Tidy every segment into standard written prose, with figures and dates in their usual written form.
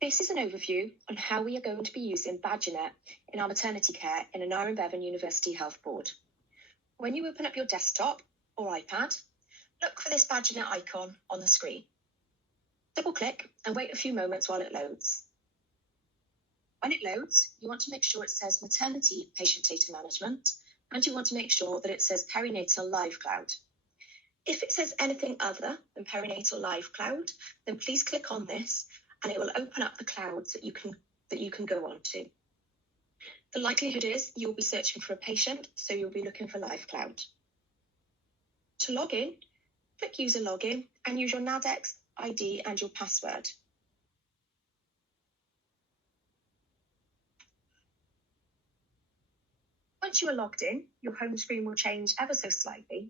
This is an overview on how we are going to be using BadgerNet in our maternity care in an Aneurin Bevan University Health Board. When you open up your desktop or iPad, look for this BadgerNet icon on the screen. Double-click and wait a few moments while it loads. When it loads, you want to make sure it says Maternity Patient Data Management, and you want to make sure that it says Perinatal Live Cloud. If it says anything other than Perinatal Live Cloud, then please click on this and it will open up the clouds that you can go on to. The likelihood is you'll be searching for a patient, so you'll be looking for Live Cloud. To log in, click User Login and use your NADEX ID and your password. Once you are logged in, your home screen will change ever so slightly,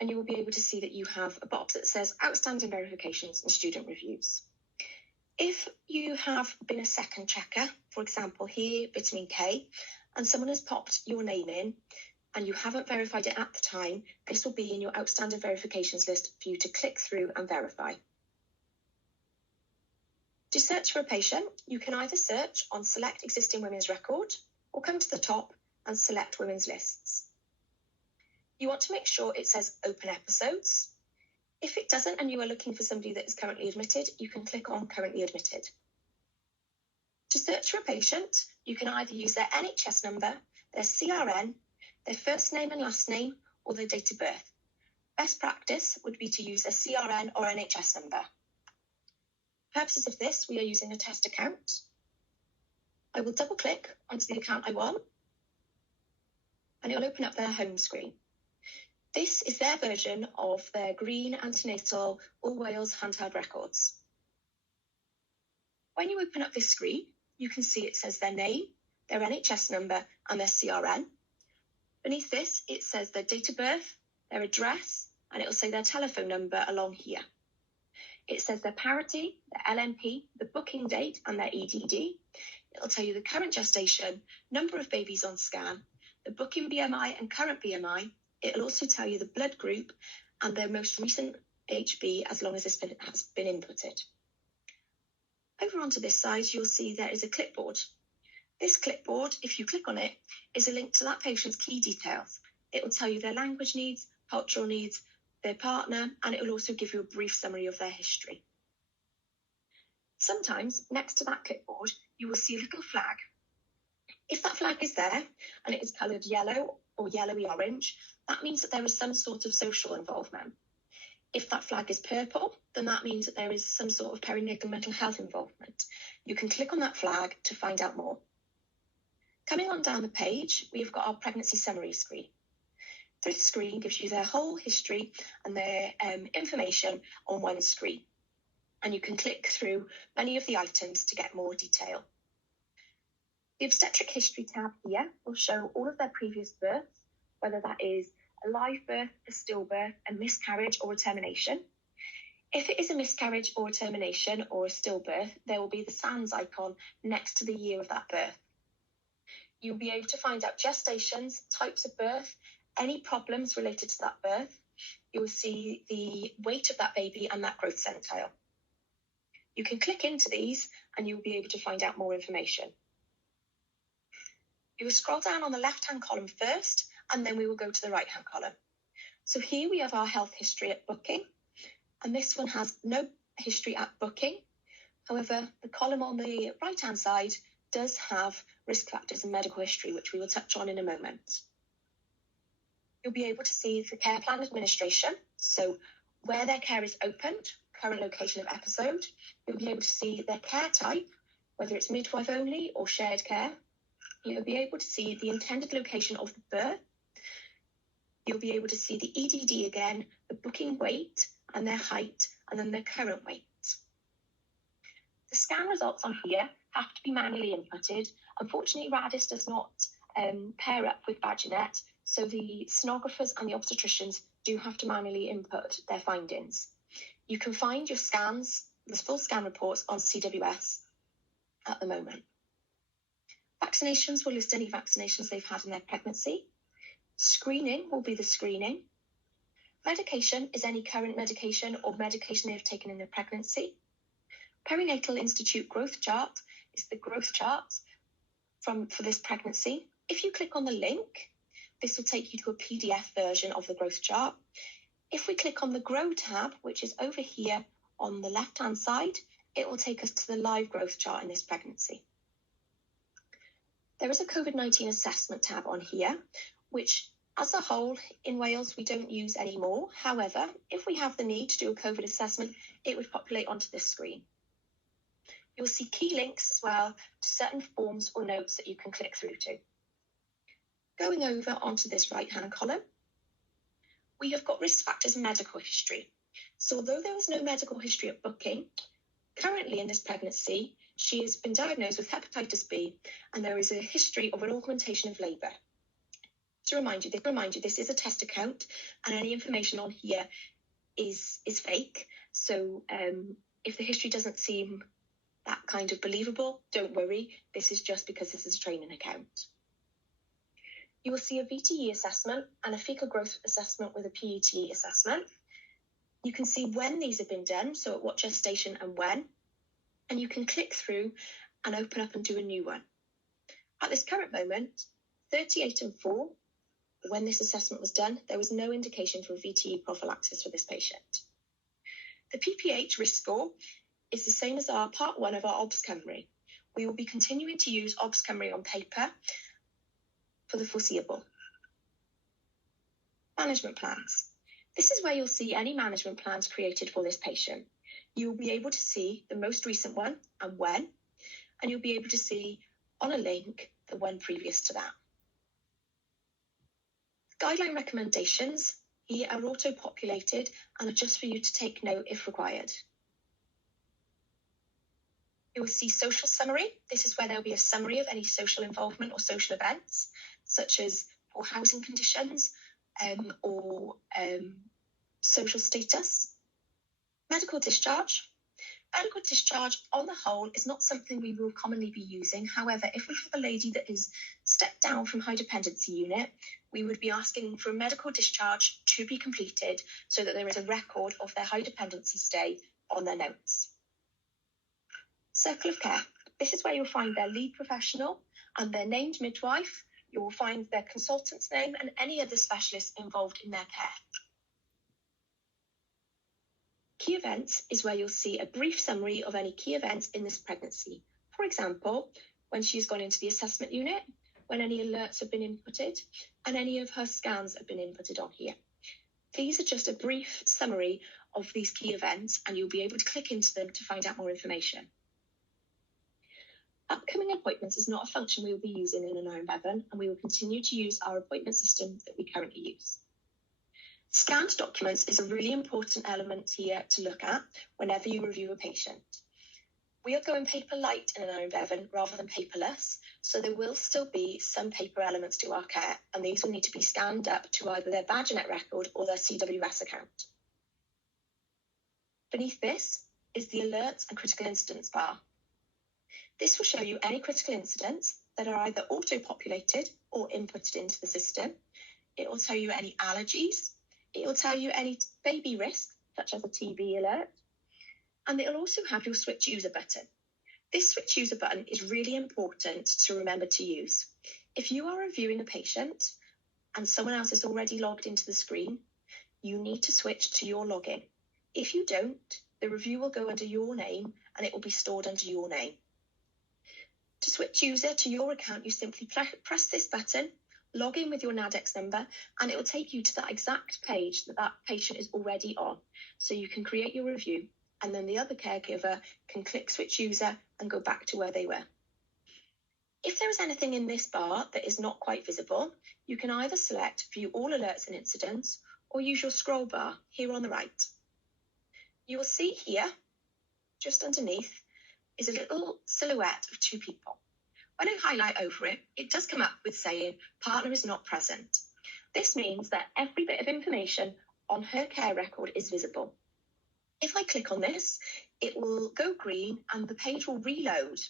and you will be able to see that you have a box that says Outstanding Verifications and Student Reviews. If you have been a second checker, for example here, vitamin K, and someone has popped your name in and you haven't verified it at the time, this will be in your Outstanding Verifications list for you to click through and verify. To search for a patient, you can either search on Select Existing Women's Record or come to the top and select Women's Lists. You want to make sure it says Open Episodes. If it doesn't and you are looking for somebody that is currently admitted, you can click on Currently Admitted. To search for a patient, you can either use their NHS number, their CRN, their first name and last name, or their date of birth. Best practice would be to use a CRN or NHS number. For purposes of this, we are using a test account. I will double click onto the account I want, and it will open up their home screen. This is their version of their green antenatal All Wales handheld records. When you open up this screen, you can see it says their name, their NHS number, and their CRN. Beneath this, it says their date of birth, their address, and it will say their telephone number along here. It says their parity, their LNP, the booking date, and their EDD. It will tell you the current gestation, number of babies on scan, the booking BMI and current BMI. It will also tell you the blood group and their most recent HB as long as this has been inputted. Over onto this side, you'll see there is a clipboard. This clipboard, if you click on it, is a link to that patient's key details. It will tell you their language needs, cultural needs, their partner, and it will also give you a brief summary of their history. Sometimes, next to that clipboard, you will see a little flag. If that flag is there and it is coloured yellow or yellowy orange, that means that there is some sort of social involvement. If that flag is purple, then that means that there is some sort of perinatal mental health involvement. You can click on that flag to find out more. Coming on down the page, we've got our pregnancy summary screen. This screen gives you their whole history and their information on one screen. And you can click through many of the items to get more detail. The obstetric history tab here will show all of their previous births, whether that is a live birth, a stillbirth, a miscarriage or a termination. If it is a miscarriage or a termination or a stillbirth, there will be the SANS icon next to the year of that birth. You'll be able to find out gestations, types of birth, any problems related to that birth. You will see the weight of that baby and that growth centile. You can click into these and you'll be able to find out more information. You will scroll down on the left-hand column first, and then we will go to the right-hand column. So here we have our health history at booking, and this one has no history at booking. However, the column on the right-hand side does have risk factors and medical history, which we will touch on in a moment. You'll be able to see the care plan administration, so where their care is opened, current location of episode. You'll be able to see their care type, whether it's midwife only or shared care. You'll be able to see the intended location of the birth. You'll be able to see the EDD again, the booking weight and their height, and then their current weight. The scan results on here have to be manually inputted. Unfortunately, Radis does not pair up with BadgerNet, so the sonographers and the obstetricians do have to manually input their findings. You can find your scans, the full scan reports on CWS at the moment. Vaccinations will list any vaccinations they've had in their pregnancy. Screening will be the screening. Medication is any current medication or medication they have taken in their pregnancy. Perinatal Institute growth chart is the growth chart for this pregnancy. If you click on the link, this will take you to a PDF version of the growth chart. If we click on the Grow tab, which is over here on the left-hand side, it will take us to the live growth chart in this pregnancy. There is a COVID-19 assessment tab on here, which as a whole in Wales we don't use anymore. However, if we have the need to do a COVID assessment, it would populate onto this screen. You'll see key links as well to certain forms or notes that you can click through to. Going over onto this right-hand column, we have got risk factors and medical history. So although there was no medical history at booking, currently in this pregnancy, she has been diagnosed with hepatitis B and there is a history of an augmentation of labour. To remind you, this is a test account and any information on here is fake. So if the history doesn't seem that kind of believable, don't worry. This is just because this is a training account. You will see a VTE assessment and a fecal growth assessment with a PET assessment. You can see when these have been done, so at what gestation and when, and you can click through and open up and do a new one. At this current moment, 38 and 4, when this assessment was done, there was no indication for a VTE prophylaxis for this patient. The PPH risk score is the same as our part 1 of our OBS Cymru. We will be continuing to use OBS Cymru on paper for the foreseeable. Management plans. This is where you'll see any management plans created for this patient. You will be able to see the most recent one and when, and you'll be able to see on a link the one previous to that. Guideline recommendations here are auto-populated and are just for you to take note if required. You will see social summary. This is where there will be a summary of any social involvement or social events, such as poor housing conditions or social status. Medical discharge. Medical discharge, on the whole, is not something we will commonly be using. However, if we have a lady that is stepped down from high dependency unit, we would be asking for a medical discharge to be completed so that there is a record of their high dependency stay on their notes. Circle of care. This is where you'll find their lead professional and their named midwife. You will find their consultant's name and any other specialists involved in their care. Key events is where you'll see a brief summary of any key events in this pregnancy. For example, when she's gone into the assessment unit, when any alerts have been inputted, and any of her scans have been inputted on here. These are just a brief summary of these key events, and you'll be able to click into them to find out more information. Upcoming appointments is not a function we will be using in an ABUHB, and we will continue to use our appointment system that we currently use. Scanned documents is a really important element here to look at whenever you review a patient. We are going paper light in an ABUHB rather than paperless, so there will still be some paper elements to our care, and these will need to be scanned up to either their BadgerNet record or their CWS account. Beneath this is the alerts and critical incidents bar. This will show you any critical incidents that are either auto-populated or inputted into the system. It will tell you any allergies. It will tell you any baby risks, such as a TB alert. And it will also have your switch user button. This switch user button is really important to remember to use. If you are reviewing a patient and someone else is already logged into the screen, you need to switch to your login. If you don't, the review will go under your name and it will be stored under your name. To switch user to your account, you simply press this button, log in with your NADEX number, and it will take you to that exact page that patient is already on. So you can create your review, and then the other caregiver can click switch user and go back to where they were. If there is anything in this bar that is not quite visible, you can either select view all alerts and incidents or use your scroll bar here on the right. You will see here, just underneath, is a little silhouette of two people. When I highlight over it, it does come up with saying partner is not present. This means that every bit of information on her care record is visible. If I click on this, it will go green and the page will reload.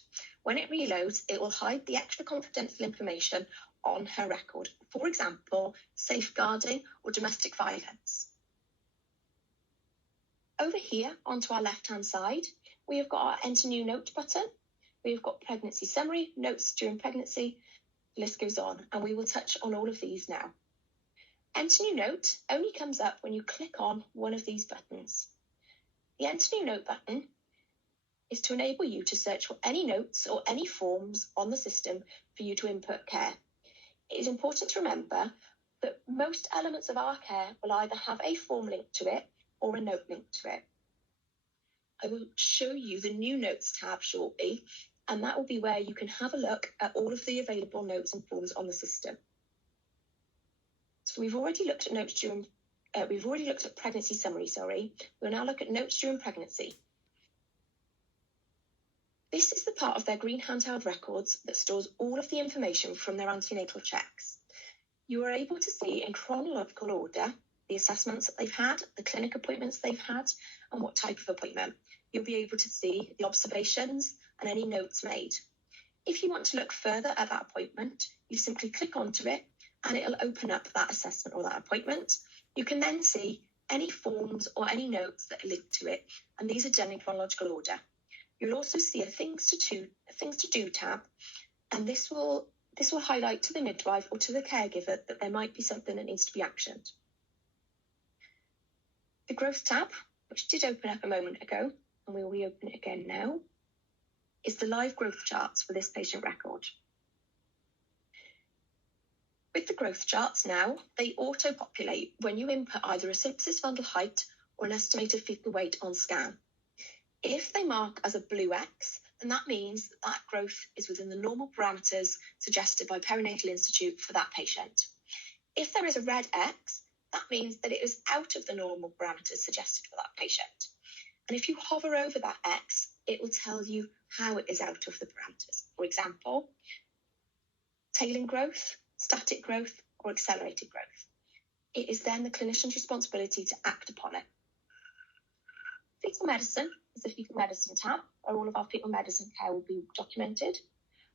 When it reloads, it will hide the extra confidential information on her record. For example, safeguarding or domestic violence. Over here, onto our left-hand side, we have got our Enter New Note button. We've got Pregnancy Summary, Notes During Pregnancy, the list goes on, and we will touch on all of these now. Enter New Note only comes up when you click on one of these buttons. The Enter New Note button is to enable you to search for any notes or any forms on the system for you to input care. It is important to remember that most elements of our care will either have a form linked to it or a note linked to it. I will show you the New Notes tab shortly, and that will be where you can have a look at all of the available notes and forms on the system. So we've already looked at notes during, pregnancy summary, We'll now look at notes during pregnancy. This is the part of their green handheld records that stores all of the information from their antenatal checks. You are able to see in chronological order the assessments that they've had, the clinic appointments they've had, and what type of appointment. You'll be able to see the observations and any notes made. If you want to look further at that appointment, you simply click onto it and it'll open up that assessment or that appointment. You can then see any forms or any notes that are linked to it, and these are done in chronological order. You'll also see a Things to Do tab, and this will highlight to the midwife or to the caregiver that there might be something that needs to be actioned. The Growth tab, which did open up a moment ago, and we'll reopen it again now, is the live growth charts for this patient record. With the growth charts now, they auto-populate when you input either a symphysis fundal height or an estimated fetal weight on scan. If they mark as a blue X, then that means that growth is within the normal parameters suggested by Perinatal Institute for that patient. If there is a red X, that means that it is out of the normal parameters suggested for that patient. And if you hover over that X, it will tell you how it is out of the parameters. For example, tailing growth, static growth, or accelerated growth. It is then the clinician's responsibility to act upon it. Fetal medicine is the fetal medicine tab, where all of our fetal medicine care will be documented.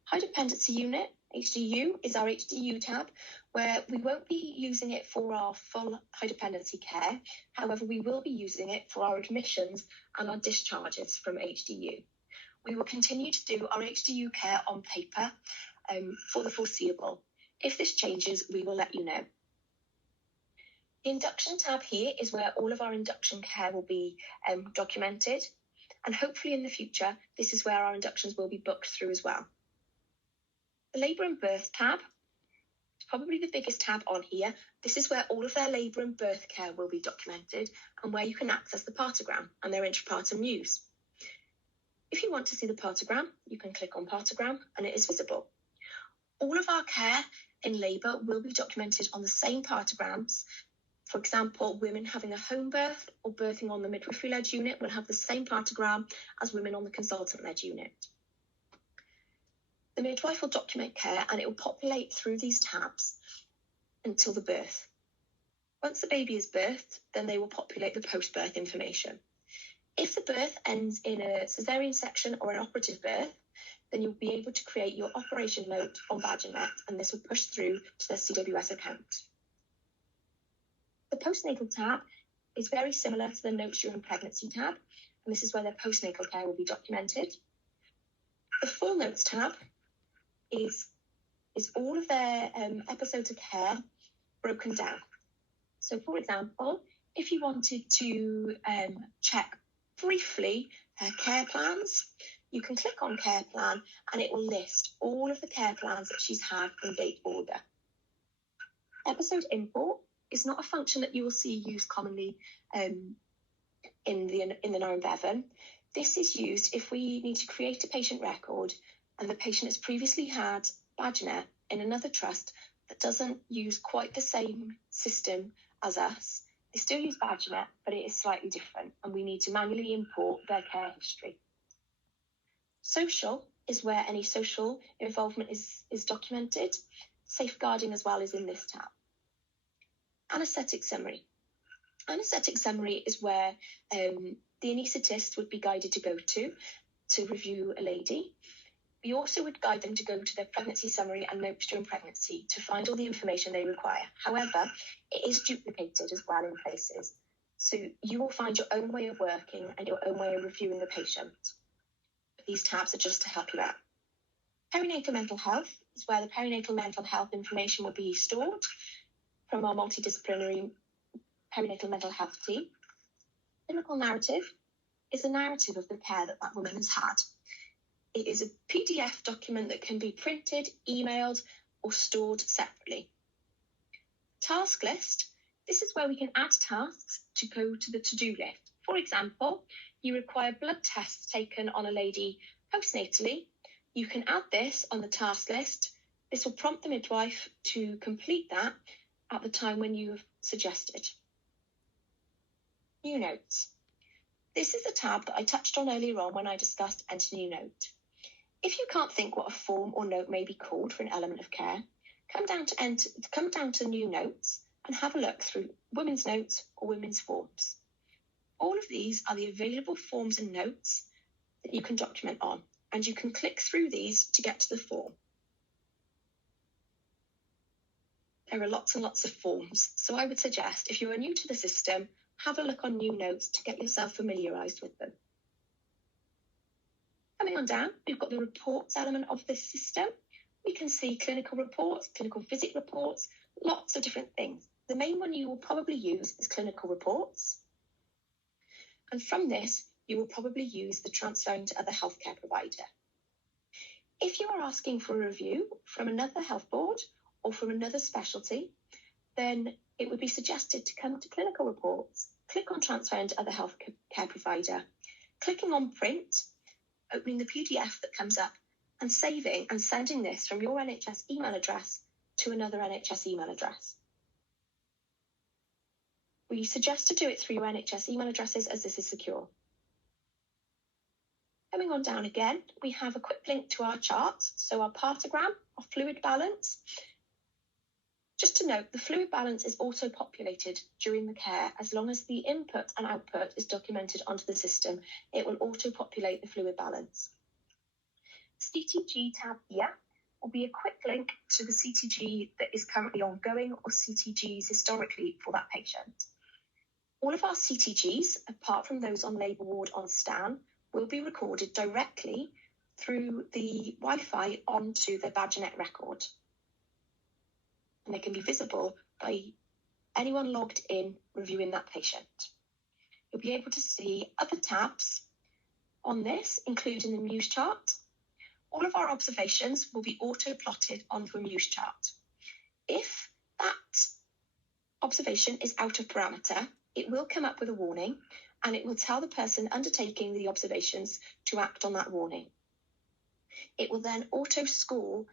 High dependency unit, HDU, is our HDU tab, where we won't be using it for our full high dependency care. However, we will be using it for our admissions and our discharges from HDU. We will continue to do our HDU care on paper for the foreseeable. If this changes, we will let you know. The induction tab here is where all of our induction care will be documented, and hopefully in the future, this is where our inductions will be booked through as well. The labour and birth tab is probably the biggest tab on here. This is where all of their labour and birth care will be documented and where you can access the partogram and their intrapartum news. If you want to see the partogram, you can click on partogram and it is visible. All of our care in labour will be documented on the same partograms. For example, women having a home birth or birthing on the midwifery-led unit will have the same partogram as women on the consultant-led unit. The midwife will document care and it will populate through these tabs until the birth. Once the baby is birthed, then they will populate the post-birth information. If the birth ends in a caesarean section or an operative birth, then you'll be able to create your operation note on BadgerNet, and this will push through to their CWS account. The postnatal tab is very similar to the Notes During Pregnancy tab, and this is where their postnatal care will be documented. The Full Notes tab is all of their episodes of care broken down. So, for example, if you wanted to check briefly her care plans, you can click on Care Plan and it will list all of the care plans that she's had in date order. Episode import is not a function that you will see used commonly in the NAR Bevan. This is used if we need to create a patient record and the patient has previously had BadgerNet in another trust that doesn't use quite the same system as us. They still use BadgerNet, but it is slightly different, and we need to manually import their care history. Social is where any social involvement is documented. Safeguarding as well is in this tab. Anaesthetic summary. Anaesthetic summary is where the anaesthetist would be guided to go to review a lady. We also would guide them to go to their pregnancy summary and notes during pregnancy to find all the information they require. However, it is duplicated as well in places. So you will find your own way of working and your own way of reviewing the patient. These tabs are just to help you out. Perinatal mental health is where the perinatal mental health information will be stored from our multidisciplinary perinatal mental health team. Clinical narrative is the narrative of the care that that woman has had. It is a PDF document that can be printed, emailed, or stored separately. Task list, this is where we can add tasks to go to the to-do list. For example, you require blood tests taken on a lady postnatally. You can add this on the task list. This will prompt the midwife to complete that at the time when you have suggested. New notes. This is the tab that I touched on earlier on when I discussed enter new note. If you can't think what a form or note may be called for an element of care, come down to new notes and have a look through women's notes or women's forms. All of these are the available forms and notes that you can document on, and you can click through these to get to the form. There are lots and lots of forms, so I would suggest if you are new to the system, have a look on new notes to get yourself familiarised with them. Coming on down, we've got the reports element of this system. We can see clinical reports, clinical visit reports, lots of different things. The main one you will probably use is clinical reports. And from this, you will probably use the transferring to other healthcare provider. If you are asking for a review from another health board or from another specialty, then it would be suggested to come to clinical reports, click on transferring to other healthcare provider, clicking on print, opening the PDF that comes up, and saving and sending this from your NHS email address to another NHS email address. We suggest to do it through your NHS email addresses as this is secure. Coming on down again, we have a quick link to our charts, so our partogram, our fluid balance. Just to note, the fluid balance is auto-populated during the care. As long as the input and output is documented onto the system, it will auto-populate the fluid balance. CTG tab here will be a quick link to the CTG that is currently ongoing or CTGs historically for that patient. All of our CTGs, apart from those on labour ward on Stan, will be recorded directly through the Wi-Fi onto the BadgerNet record. And they can be visible by anyone logged in reviewing that patient. You'll be able to see other tabs on this, including the Muse chart. All of our observations will be auto-plotted onto a Muse chart. If that observation is out of parameter, it will come up with a warning, and it will tell the person undertaking the observations to act on that warning. It will then auto-score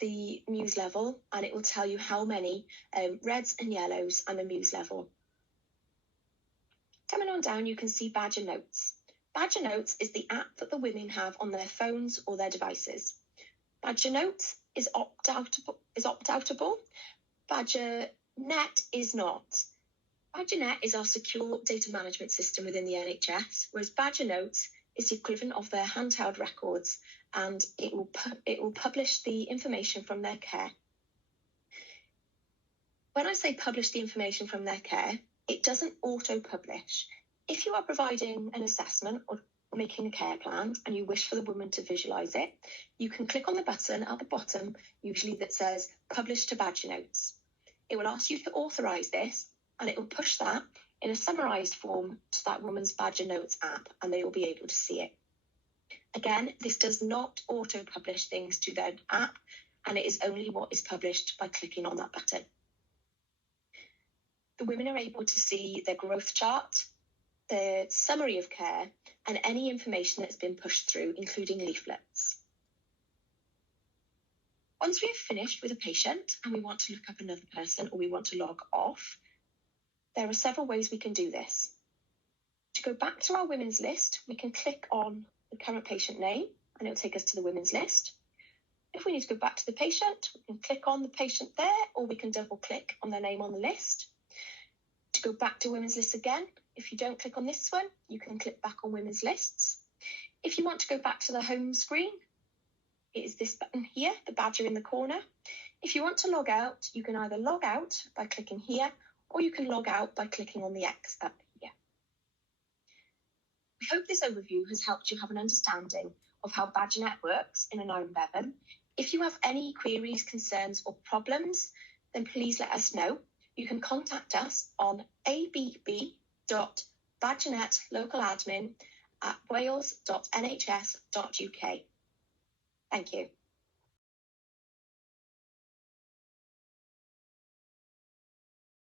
the Muse level, and it will tell you how many reds and yellows and the Muse level. Coming on down, you can see Badger Notes. Badger Notes is the app that the women have on their phones or their devices. Badger Notes is opt-outable. BadgerNet is not. BadgerNet is our secure data management system within the NHS, whereas Badger Notes is the equivalent of their handheld records, and it will publish the information from their care. When I say publish the information from their care, it doesn't auto-publish. If you are providing an assessment or making a care plan and you wish for the woman to visualise it, you can click on the button at the bottom, usually that says Publish to Badger Notes. It will ask you to authorise this, and it will push that in a summarised form to that woman's Badger Notes app, and they will be able to see it. Again, this does not auto-publish things to their app, and it is only what is published by clicking on that button. The women are able to see their growth chart, the summary of care, and any information that's been pushed through, including leaflets. Once we have finished with a patient and we want to look up another person or we want to log off, there are several ways we can do this. To go back to our women's list, we can click on the current patient name and it will take us to the women's list. If we need to go back to the patient, we can click on the patient there, or we can double click on their name on the list. To go back to women's list again, if you don't click on this one, you can click back on women's lists. If you want to go back to the home screen, it is this button here, the badger in the corner. If you want to log out, you can either log out by clicking here, or you can log out by clicking on the X up here. We hope this overview has helped you have an understanding of how BadgerNet works in a 9-11. If you have any queries, concerns, or problems, then please let us know. You can contact us on abb.badgernet@wales.nhs.uk. Thank you.